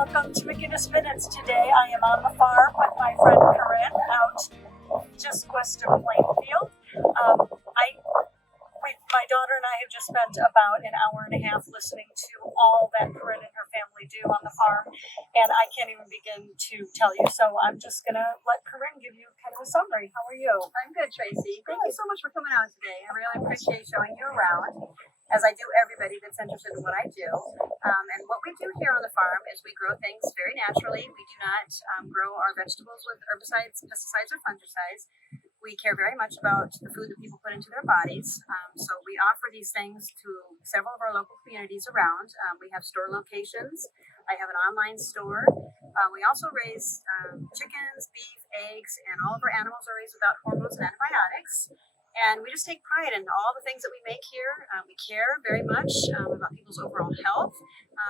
welcome to McGinnis Minutes. Today I am on the farm with my friend Koren out just west of Plainfield. My daughter and I have just spent about an hour and a half listening to all that Koren and her family do on the farm, and I can't even begin to tell you, so I'm just going to let Koren give you kind of a summary. How are you? I'm good, Tracy. Thank you so much for coming out today. I really appreciate showing you around, as I do everybody that's interested in what I do. And what we do here on the farm is we grow things very naturally. We do not grow our vegetables with herbicides, pesticides, or fungicides. We care very much about the food that people put into their bodies. So we offer these things to several of our local communities around. We have store locations. I have an online store. We also raise chickens, beef, eggs, and all of our animals are raised without hormones and antibiotics. And we just take pride in all the things that we make here. We care very much about people's overall health.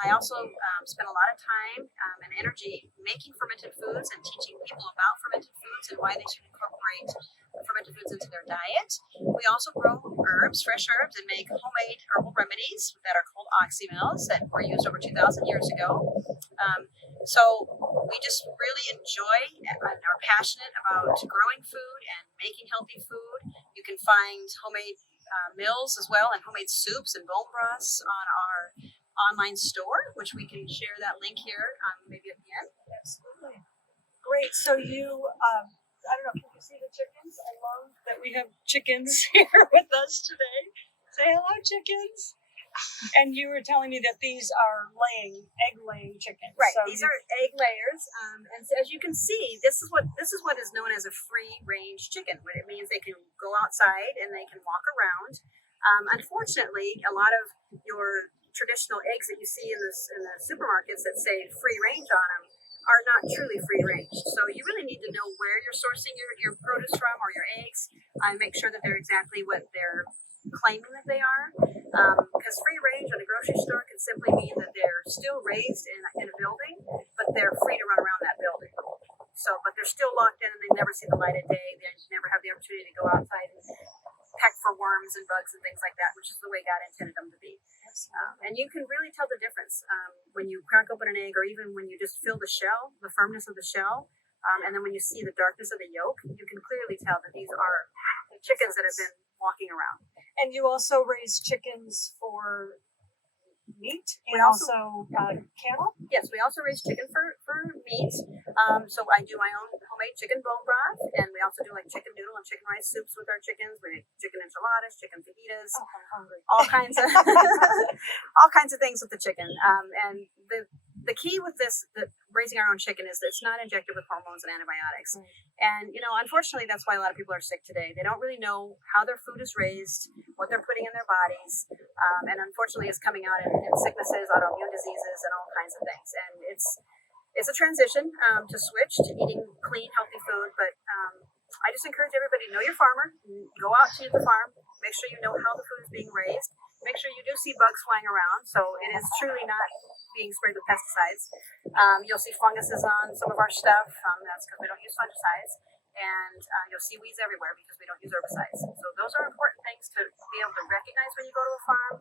I also spend a lot of time and energy making fermented foods and teaching people about fermented foods and why they should incorporate fermented foods into their diet. We also grow herbs, fresh herbs, and make homemade herbal remedies that are called oxymills that were used over 2,000 years ago. So we just really enjoy and are passionate about growing food and making healthy food. You can find homemade meals as well and homemade soups and bone broths on our online store, which we can share that link here maybe at the end. Absolutely. Great. So you, I don't know, can you see the chickens? I love that we have chickens here with us today. Say hello, chickens. And you were telling me that these are egg-laying chickens. Right. So these are egg layers, and so as you can see, this is what is known as a free-range chicken. What it means, they can go outside and they can walk around. Unfortunately, a lot of your traditional eggs that you see in the supermarkets that say free range on them are not truly free range. So you really need to know where you're sourcing your produce from or your eggs, and make sure that they're exactly what they're claiming that they are. Because free range at a grocery store can simply mean that they're still raised in a building, but they're free to run around that building. So, but they're still locked in and they never see the light of day. They never have the opportunity to go outside and peck for worms and bugs and things like that, which is the way God intended them to be. And you can really tell the difference when you crack open an egg, or even when you just feel the shell, the firmness of the shell, and then when you see the darkness of the yolk, you can clearly tell that these are chickens that have been walking around. And you also raise chickens for meat and We also cattle? Yes, we also raise chicken for meat. So I do my own homemade chicken bone broth, and we also do like chicken noodle and chicken rice soups with our chickens. We make chicken enchiladas, chicken fajitas, Oh, I'm hungry. all kinds of all kinds of things with the chicken. And the key with this, raising our own chicken, is that it's not injected with hormones and antibiotics. Right. And unfortunately, that's why a lot of people are sick today. They don't really know how their food is raised, what they're putting in their bodies, and unfortunately, it's coming out in sicknesses, autoimmune diseases, and all kinds of things. And it's a transition to switch to eating clean, healthy food. But I just encourage everybody to know your farmer, go out to the farm, make sure you know how the food is being raised, make sure you do see bugs flying around. So it is truly not being sprayed with pesticides. You'll see funguses on some of our stuff. That's because we don't use fungicides. And you'll see weeds everywhere because we don't use herbicides. So those are important things to be able to recognize when you go to a farm.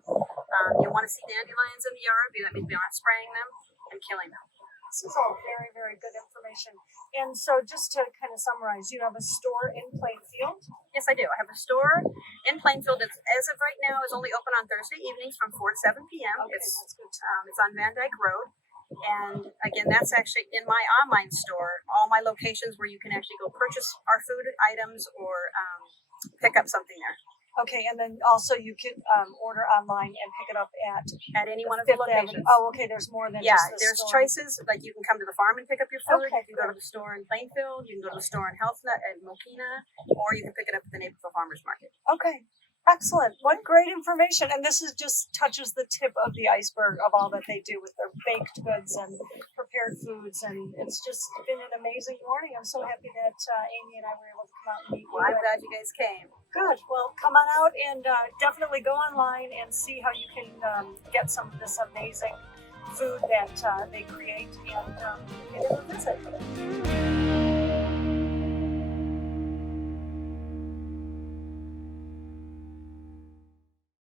You want to see dandelions in the yard. That means we aren't spraying them and killing them. This is all very, very good information. And so just to kind of summarize, you have a store in Plainfield? Yes, I do. I have a store in Plainfield that, as of right now, is only open on Thursday evenings from 4 to 7 p.m. Okay, It's that's good. it's on Van Dyke Road. And again, that's actually in my online store, all my locations where you can actually go purchase our food items or pick up something there. Okay, and then also you can order online and pick it up At any one of the Fifth Avenue. locations. Oh, okay, there's more than Yeah, just the there's store. choices. Like you can come to the farm and pick up your food. Okay, You can go to the store in Plainfield. You can go to the store in Healthnut at Mokina, or you can pick it up at the Naperville Farmers Market. Okay, excellent. What great information. And this is just touches the tip of the iceberg of all that they do with their baked goods and prepared foods. And it's just been an amazing morning. I'm so happy that Amy and I were able to come out and meet you. Well, I'm glad you guys came. Good. Well, come on out and definitely go online and see how you can get some of this amazing food that they create and give it a visit.